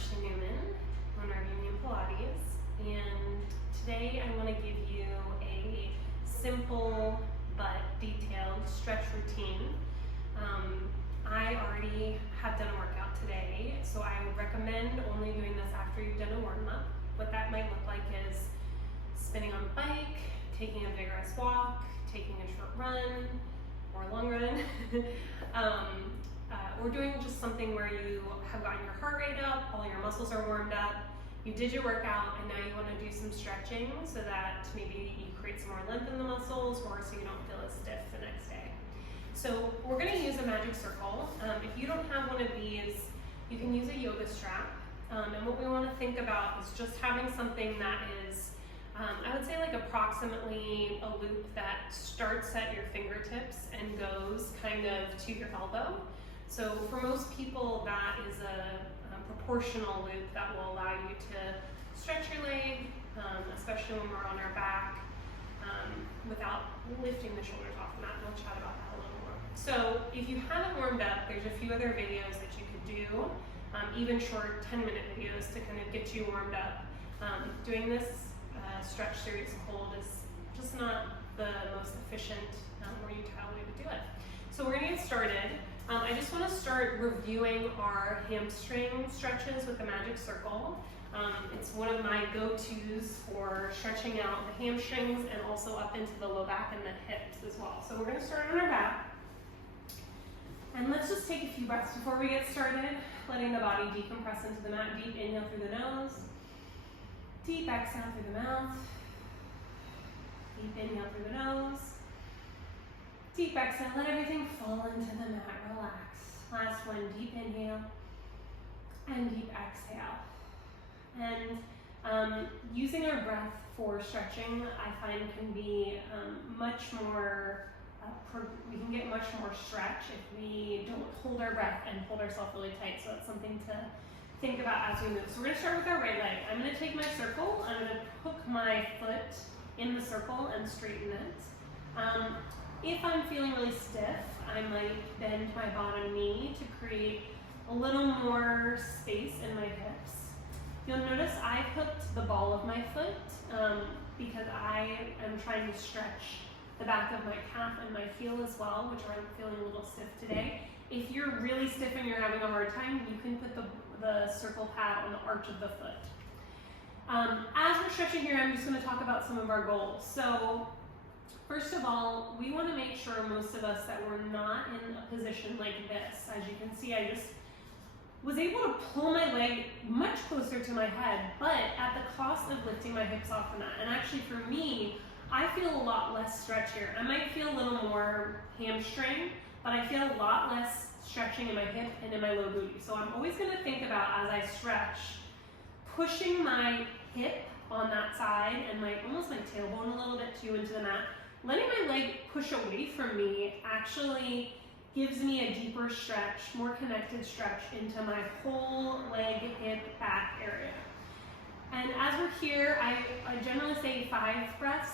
Ashley Newman, owner of Union Pilates, and today I want to give you a simple but detailed stretch routine. I already have done a workout today, so I would recommend only doing this after you've done a warm-up. What that might look like is spinning on the bike, taking a vigorous walk, taking a short run or a long run, or doing just something where you have gotten your heart rate up, all your muscles are warmed up, you did your workout, and now you want to do some stretching so that maybe you create some more length in the muscles or so you don't feel as stiff the next day. So we're going to use a magic circle. If you don't have one of these, you can use a yoga strap. And what we want to think about is just having something that is, I would say like approximately a loop that starts at your fingertips and goes kind of to your elbow. So for most people, that is a proportional loop that will allow you to stretch your leg, especially when we're on our back, without lifting the shoulders off the mat. We'll chat about that a little more. So if you haven't warmed up, there's a few other videos that you could do, even short 10-minute videos to kind of get you warmed up. Doing this stretch series cold is just not the most efficient or utilitarian way to do it. So we're going to get started. I just want to start reviewing our hamstring stretches with the magic circle. It's one of my go-tos for stretching out the hamstrings and also up into the low back and the hips as well. So we're going to start on our back. And let's just take a few breaths before we get started, letting the body decompress into the mat. Deep inhale through the nose. Deep exhale through the mouth. Deep inhale through the nose. Deep exhale, let everything fall into the mat, relax. Last one, deep inhale and deep exhale. And using our breath for stretching, I find can be much more, we can get much more stretch if we don't hold our breath and hold ourselves really tight. So it's something to think about as we move. So we're gonna start with our right leg. I'm gonna take my circle, I'm gonna hook my foot in the circle and straighten it. If I'm feeling really stiff, I might bend my bottom knee to create a little more space in my hips. You'll notice I hooked the ball of my foot because I am trying to stretch the back of my calf and my heel as well, which I'm feeling a little stiff today. If you're really stiff and you're having a hard time, you can put the circle pad on the arch of the foot. As we're stretching here, I'm just going to talk about some of our goals. So first of all, we want to make sure, most of us, that we're not in a position like this. As you can see, I just was able to pull my leg much closer to my head, but at the cost of lifting my hips off the mat. And actually for me, I feel a lot less stretch here. I might feel a little more hamstring, but I feel a lot less stretching in my hip and in my low booty. So I'm always going to think about, as I stretch, pushing my hip on that side and almost my tailbone a little bit too into the mat. Letting my leg push away from me actually gives me a deeper stretch, more connected stretch into my whole leg, hip, back area. And as we're here, I generally say 5 breaths.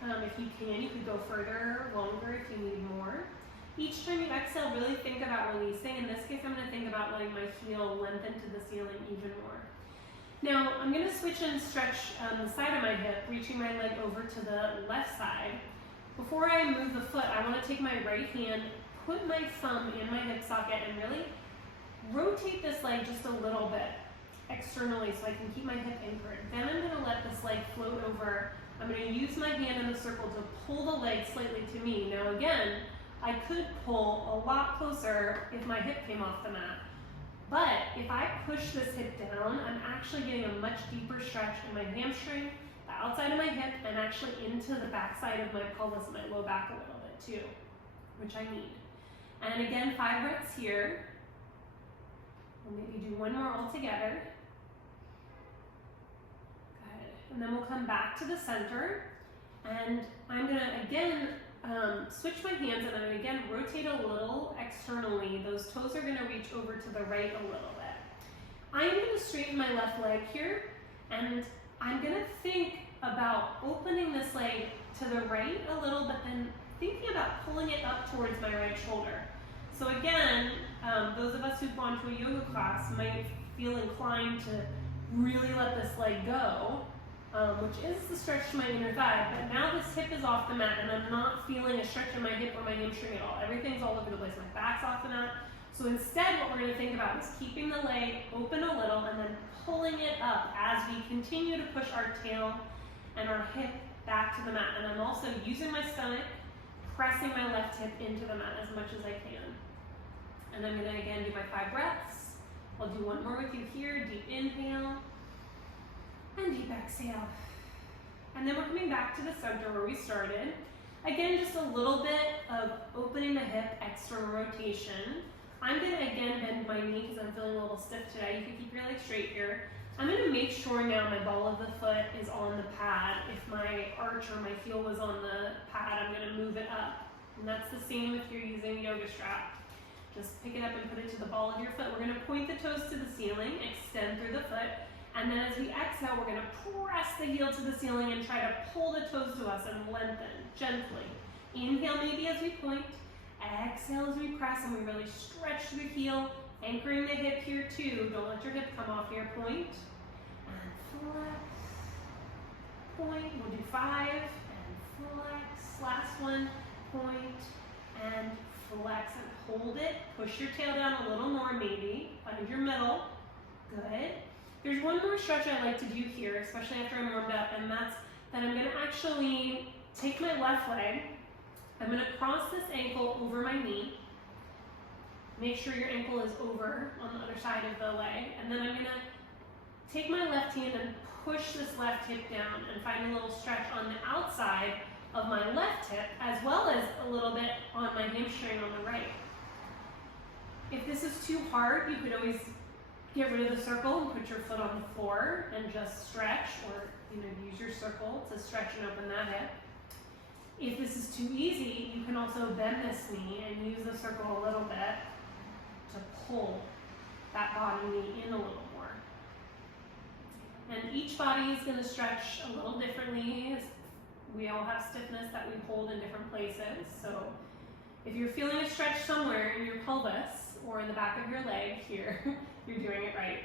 If you can, you could go further, longer if you need more. Each time you exhale, really think about releasing. In this case, I'm going to think about letting my heel lengthen to the ceiling even more. Now, I'm going to switch and stretch the side of my hip, reaching my leg over to the left side. Before I move the foot, I want to take my right hand, put my thumb in my hip socket, and really rotate this leg just a little bit externally so I can keep my hip anchored. Then I'm going to let this leg float over. I'm going to use my hand in the circle to pull the leg slightly to me. Now again, I could pull a lot closer if my hip came off the mat. But if I push this hip down, I'm actually getting a much deeper stretch in my hamstring, the outside of my hip, and actually into the back side of my pelvis and my low back a little bit too, which I need. And again, 5 breaths here. We'll maybe do one more all together. Good. And then we'll come back to the center. And I'm gonna again switch my hands, and I'm gonna again rotate a little externally. Those toes are gonna reach over to the right a little bit. I'm gonna straighten my left leg here, and I'm gonna think about opening this leg to the right a little bit and thinking about pulling it up towards my right shoulder. So again, those of us who've gone to a yoga class might feel inclined to really let this leg go, which is the stretch to my inner thigh, but now this hip is off the mat and I'm not feeling a stretch in my hip or my hamstring at all. Everything's all over the place. My back's off the mat. So instead, what we're going to think about is keeping the leg open a little and then pulling it up as we continue to push our tail and our hip back to the mat. And I'm also using my stomach, pressing my left hip into the mat as much as I can. And I'm going to again do my 5 breaths. I'll do one more with you here. Deep inhale and deep exhale. And then we're coming back to the center where we started. Again, just a little bit of opening the hip, external rotation. I'm going to again bend my knee because I'm feeling a little stiff today. You can keep your leg straight here. I'm going to make sure now my ball of the foot is on the pad. If my arch or my heel was on the pad, I'm going to move it up. And that's the same if you're using a yoga strap. Just pick it up and put it to the ball of your foot. We're going to point the toes to the ceiling, extend through the foot, and then as we exhale, we're going to press the heel to the ceiling and try to pull the toes to us and lengthen gently. Inhale maybe as we point. Exhale as we press and we really stretch the heel, anchoring the hip here too. Don't let your hip come off here. Point and flex. Point. We'll do 5 and flex. Last one. Point and flex and hold it. Push your tail down a little more maybe. Find your middle. Good. There's one more stretch I like to do here, especially after I'm warmed up, and that's that I'm going to actually take my left leg. I'm going to cross this ankle over my knee. Make sure your ankle is over on the other side of the leg. And then I'm going to take my left hand and push this left hip down and find a little stretch on the outside of my left hip, as well as a little bit on my hamstring on the right. If this is too hard, you could always get rid of the circle and put your foot on the floor and just stretch, or use your circle to stretch and open that hip. If this is too easy, you can also bend this knee and use the circle a little bit to pull that body knee in a little more. And each body is going to stretch a little differently. We all have stiffness that we hold in different places. So if you're feeling a stretch somewhere in your pelvis or in the back of your leg here, you're doing it right.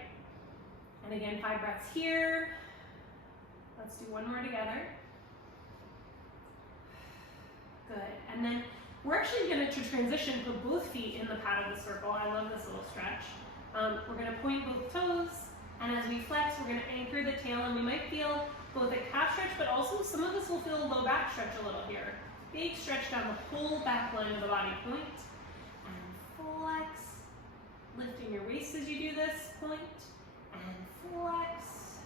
And again, 5 breaths here. Let's do one more together. Good. And then we're actually going to transition, put both feet in the pad of the circle. I love this little stretch. We're going to point both toes, and as we flex, we're going to anchor the tail, and we might feel both a calf stretch, but also some of us will feel a low back stretch a little here. Big stretch down the whole back line of the body. Point and flex. Lifting your waist as you do this. Point and flex.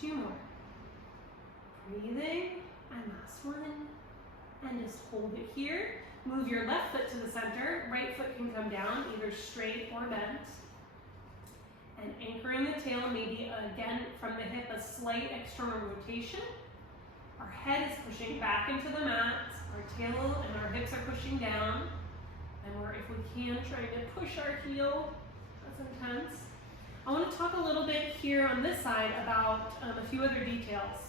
2 more. Breathing. And last one. And just hold it here. Move your left foot to the center. Right foot can come down, either straight or bent. And anchoring the tail, maybe again from the hip, a slight external rotation. Our head is pushing back into the mat. Our tail and our hips are pushing down. And we're, if we can, trying to push our heel. That's intense. I want to talk a little bit here on this side about a few other details.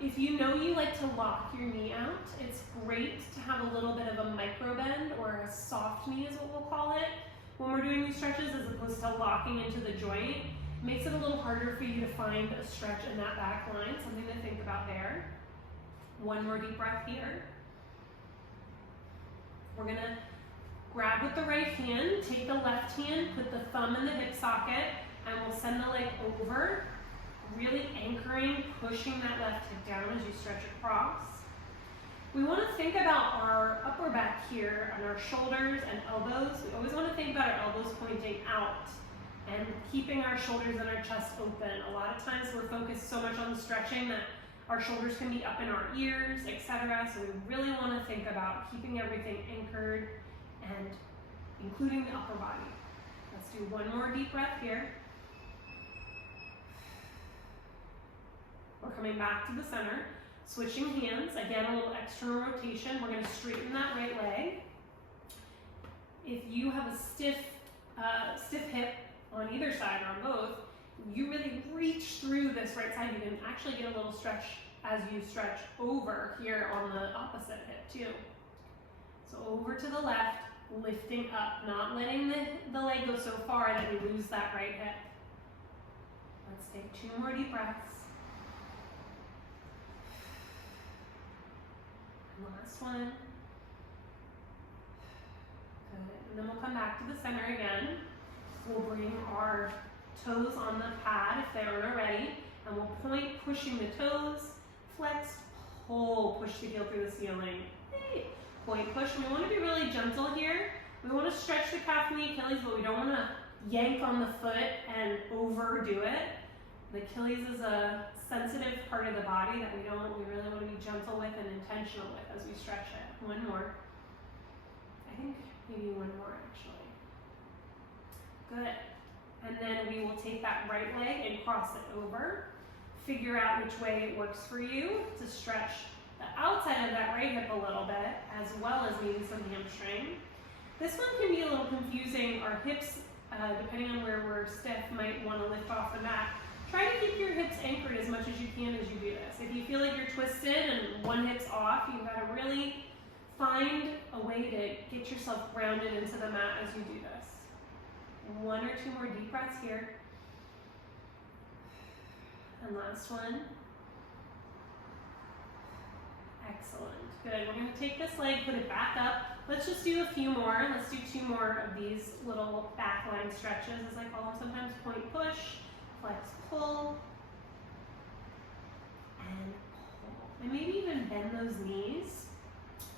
If you know you like to lock your knee out, it's great to have a little bit of a micro bend, or a soft knee is what we'll call it, when we're doing these stretches, as opposed to locking into the joint. It makes it a little harder for you to find a stretch in that back line, something to think about there. One more deep breath here. We're going to grab with the right hand, take the left hand, put the thumb in the hip socket, and we'll send the leg over, really anchoring, pushing that left hip down as you stretch across. We want to think about our upper back here and our shoulders and elbows. We always want to think about our elbows pointing out and keeping our shoulders and our chest open. A lot of times we're focused so much on the stretching that our shoulders can be up in our ears, etc. So we really want to think about keeping everything anchored and including the upper body. Let's do one more deep breath here. We're coming back to the center, switching hands. Again, a little external rotation. We're going to straighten that right leg. If you have a stiff hip on either side or on both, you really reach through this right side. You can actually get a little stretch as you stretch over here on the opposite hip too. So over to the left, lifting up, not letting the leg go so far that we lose that right hip. Let's take 2 more deep breaths. And last one. Good. And then we'll come back to the center again. We'll bring our toes on the pad if they aren't already, and we'll point, pushing the toes, flex, pull, push the heel through the ceiling. Hey. Point, push, and we want to be really gentle here. We want to stretch the calf and the Achilles, but we don't want to yank on the foot and overdo it. The Achilles is a sensitive part of the body that we really want to be gentle with and intentional with as we stretch it. One more. I think maybe one more actually. Good. And then we will take that right leg and cross it over. Figure out which way it works for you to stretch the outside of that right hip a little bit, as well as maybe some hamstring. This one can be a little confusing. Our hips, depending on where we're stiff, might want to lift off the mat. Try to keep your hips anchored as much as you can as you do this. If you feel like you're twisted and one hip's off, you've got to really find a way to get yourself grounded into the mat as you do this. 1 or 2 more deep breaths here. And last one. Excellent. Good. We're going to take this leg, put it back up. Let's just do a few more. Let's do 2 more of these little back line stretches, as I call them sometimes. Point, push, flex, pull, and pull. And maybe even bend those knees.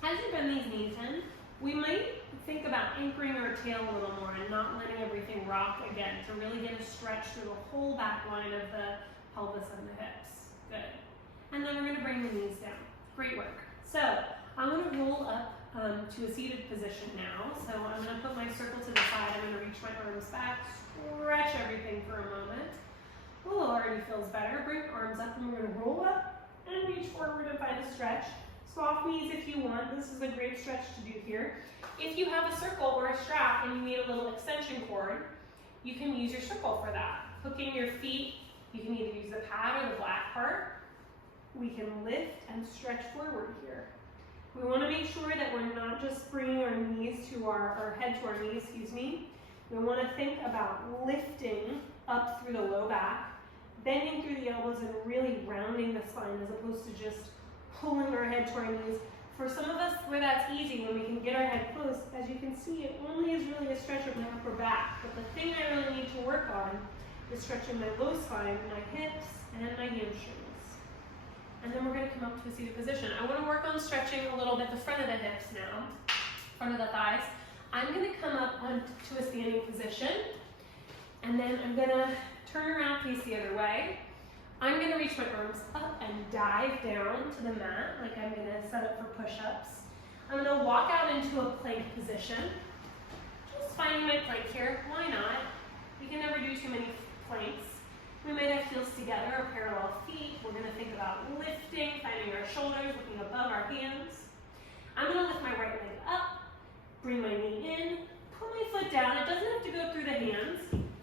As you bend these knees in, we might think about anchoring our tail a little more and not letting everything rock again to really get a stretch through the whole back line of the pelvis and the hips. Good. And then we're going to bring the knees down. Great work. So I'm going to roll up to a seated position now. So I'm going to put my circle to the side. I'm going to reach my arms back, stretch everything for a moment. Oh, already feels better. Bring arms up and we're going to roll up and reach forward and find a stretch. Soft knees if you want. This is a great stretch to do here. If you have a circle or a strap and you need a little extension cord, you can use your circle for that. Hooking your feet, you can either use the pad or the black part. We can lift and stretch forward here. We want to make sure that we're not just bringing our knees to our head to our knees, excuse me. We want to think about lifting up through the low back, bending through the elbows and really rounding the spine as opposed to just pulling our head to our knees. For some of us where that's easy, when we can get our head close, as you can see, it only is really a stretch of my upper back. But the thing I really need to work on is stretching my low spine, my hips, and my hamstrings. And then we're going to come up to a seated position. I want to work on stretching a little bit the front of the hips now, front of the thighs. I'm going to come up to a standing position, and then I'm going to turn around, face the other way. I'm going to reach my arms up and dive down to the mat, like I'm going to set up for push-ups. I'm going to walk out into a plank position. Just finding my plank here. Why not? We can never do too many planks. We might have heels together or parallel feet. We're going to think about lifting, finding our shoulders, looking above our hands. I'm going to lift my right leg up, bring my knee in, pull my foot down. It doesn't have to go through the hands,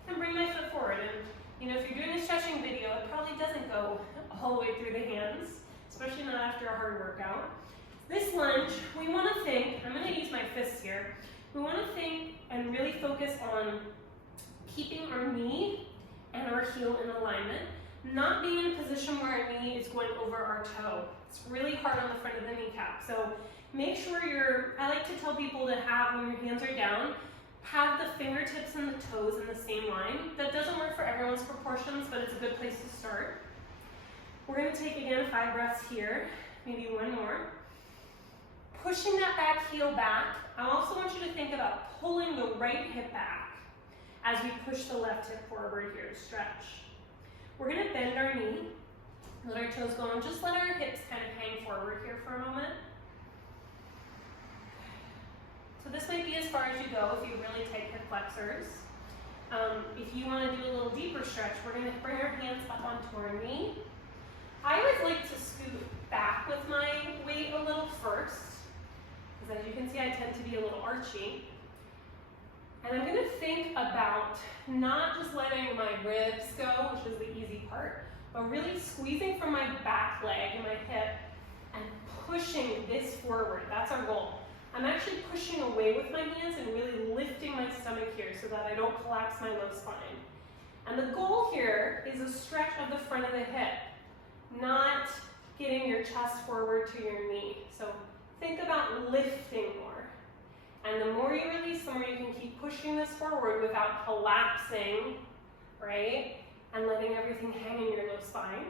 and bring my foot forward. And you know, if you're doing a stretching video, it probably doesn't go all the way through the hands, especially not after a hard workout. This lunge, we want to think, I'm going to use my fists here, we want to think and really focus on keeping our knee and our heel in alignment, not being in a position where our knee is going over our toe. It's really hard on the front of the kneecap. So make sure I like to tell people to have, when your hands are down, have the fingertips and the toes in the same line. That doesn't work for everyone's proportions, but it's a good place to start. We're going to take, again, 5 breaths here, maybe one more. Pushing that back heel back. I also want you to think about pulling the right hip back as we push the left hip forward here to stretch. We're going to bend our knee, let our toes go, and just let our hips kind of hang forward here for a moment. So this might be as far as you go if you really tight hip flexors. If you want to do a little deeper stretch, we're going to bring our hands up onto our knee. I always like to scoot back with my weight a little first, because as you can see, I tend to be a little archy. And I'm going to think about not just letting my ribs go, which is the easy part, but really squeezing from my back leg and my hip and pushing this forward. That's our goal. I'm actually pushing away with my hands and really lifting my stomach here so that I don't collapse my low spine. And the goal here is is a stretch of the front of the hip, not getting your chest forward to your knee. So think about lifting more. And the more you release, the more you can keep pushing this forward without collapsing, right? And letting everything hang in your low spine.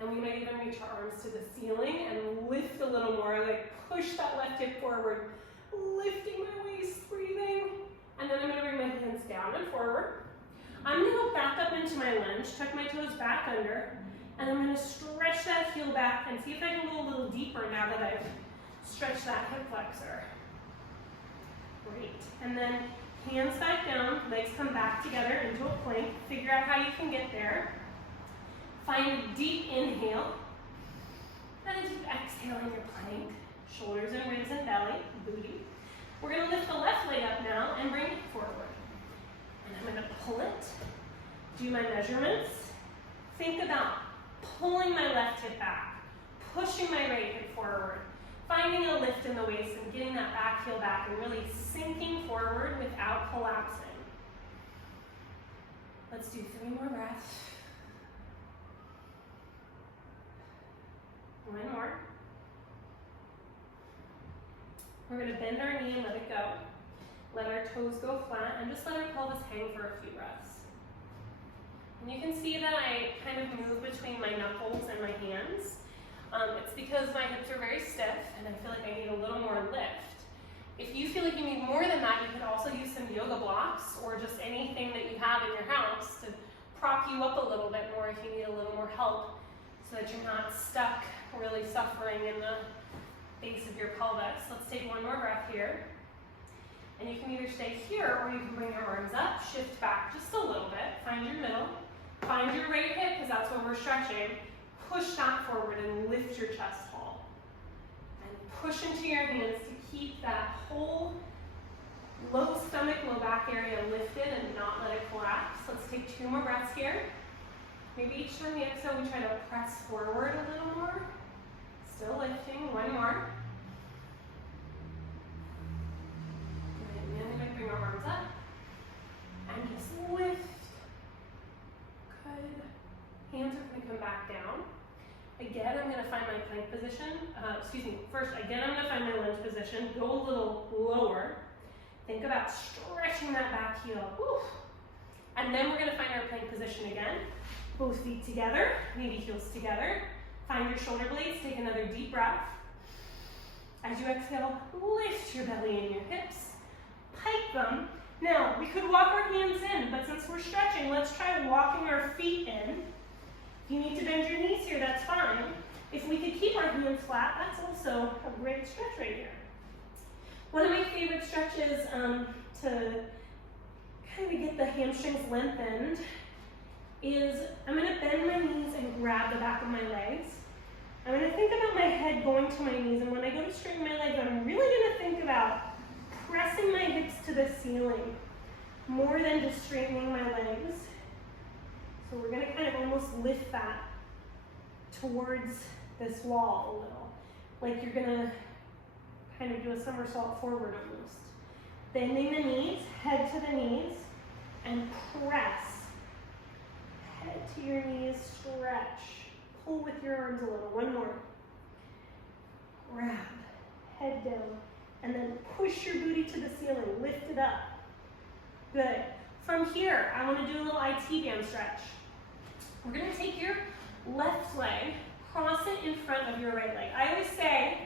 And we might even reach our arms to the ceiling and lift a little more, like push that left hip forward, lifting my waist, breathing. And then I'm gonna bring my hands down and forward. I'm gonna go back up into my lunge, tuck my toes back under, and I'm gonna stretch that heel back and see if I can go a little deeper now that I've stretched that hip flexor. Great. And then hands back down, legs come back together into a plank. Figure out how you can get there. Find a deep inhale, and a deep exhale in your plank. Shoulders and ribs and belly, booty. We're gonna lift the left leg up now and bring it forward. And I'm gonna pull it, do my measurements. Think about pulling my left hip back, pushing my right hip forward, finding a lift in the waist and getting that back heel back and really sinking forward without collapsing. Let's do 3 more breaths. 1 more. We're going to bend our knee and let it go. Let our toes go flat and just let our pelvis hang for a few breaths. And you can see that I kind of move between my knuckles and my hands. It's because my hips are very stiff and I feel like I need a little more lift. If you feel like you need more than that, you can also use some yoga blocks or just anything that you have in your house to prop you up a little bit more if you need a little more help so that you're not stuck really suffering in the base of your pelvis. Let's take 1 more breath here. And you can either stay here or you can bring your arms up, shift back just a little bit, find your middle, find your right hip because that's what we're stretching. Push that forward and lift your chest tall. And push into your hands to keep that whole low stomach, low back area lifted and not let it collapse. Let's take 2 more breaths here. Maybe each time we exhale, we try to press forward a little more. Still lifting, 1 more. And then we're going to bring our arms up and just lift. Good. Hands are going to come back down. Again, I'm going to find my plank position. First, again, I'm going to find my lunge position. Go a little lower. Think about stretching that back heel. Woo. And then we're going to find our plank position again. Both feet together, maybe heels together. Find your shoulder blades, take another deep breath. As you exhale, lift your belly and your hips. Pike them. Now, we could walk our hands in, but since we're stretching, let's try walking our feet in. If you need to bend your knees here, that's fine. If we could keep our hands flat, that's also a great stretch right here. One of my favorite stretches to kind of get the hamstrings lengthened is I'm going to bend my knees and grab the back of my legs. I'm going to think about my head going to my knees, and when I go to straighten my legs, I'm really going to think about pressing my hips to the ceiling more than just straightening my legs. So we're going to kind of almost lift that towards this wall a little, like you're going to kind of do a somersault forward almost. Bending the knees, head to the knees, and press. Head to your knees, stretch. Pull with your arms a little. 1 more. Grab, head down, and then push your booty to the ceiling. Lift it up. Good. From here, I want to do a little IT band stretch. We're going to take your left leg, cross it in front of your right leg. I always say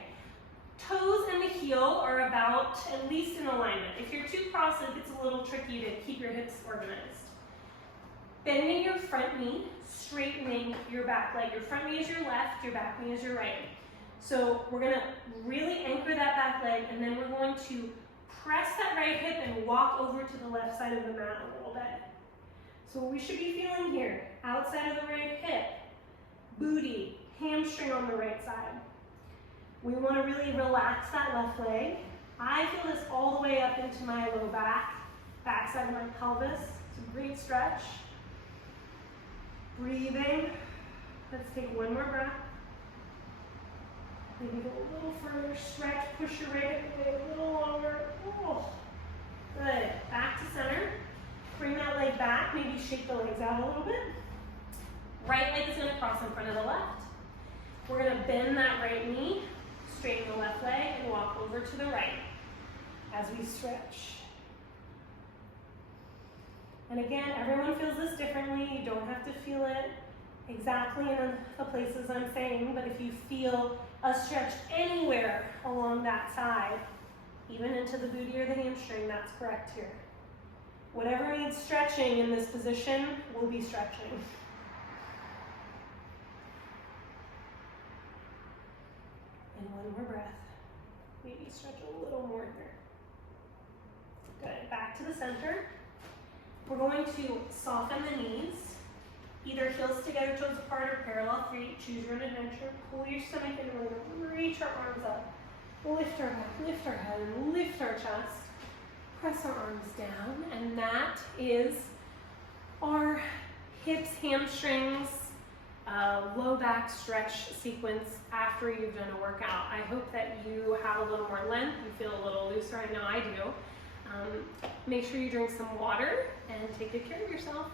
toes and the heel are about at least in alignment. If you're too crossed, it gets a little tricky to keep your hips organized. Bending your front knee, straightening your back leg. Your front knee is your left, your back knee is your right. So we're going to really anchor that back leg, and then we're going to press that right hip and walk over to the left side of the mat a little bit. So what we should be feeling here, outside of the right hip, booty, hamstring on the right side. We want to really relax that left leg. I feel this all the way up into my low back, backside of my pelvis. It's a great stretch. Breathing. Let's take 1 more breath. Maybe go a little further, stretch, push your right hip away a little longer. Oh, good. Back to center. Bring that leg back, maybe shake the legs out a little bit. Right leg is gonna cross in front of the left. We're gonna bend that right knee, straighten the left leg, and walk over to the right as we stretch. And again, everyone feels this differently. You don't have to feel it exactly in the places I'm saying, but if you feel a stretch anywhere along that side, even into the booty or the hamstring, that's correct here. Whatever needs stretching in this position will be stretching. And one more breath. Maybe stretch a little more here. Good. Back to the center. We're going to soften the knees. Either heels together, toes apart, or parallel feet. Choose your own adventure. Pull your stomach in. We're going to reach our arms up. Lift our back, lift our head, and lift our chest. Press our arms down. And that is our hips, hamstrings, low back stretch sequence after you've done a workout. I hope that you have a little more length. You feel a little looser. I know I do. Make sure you drink some water and take good care of yourself.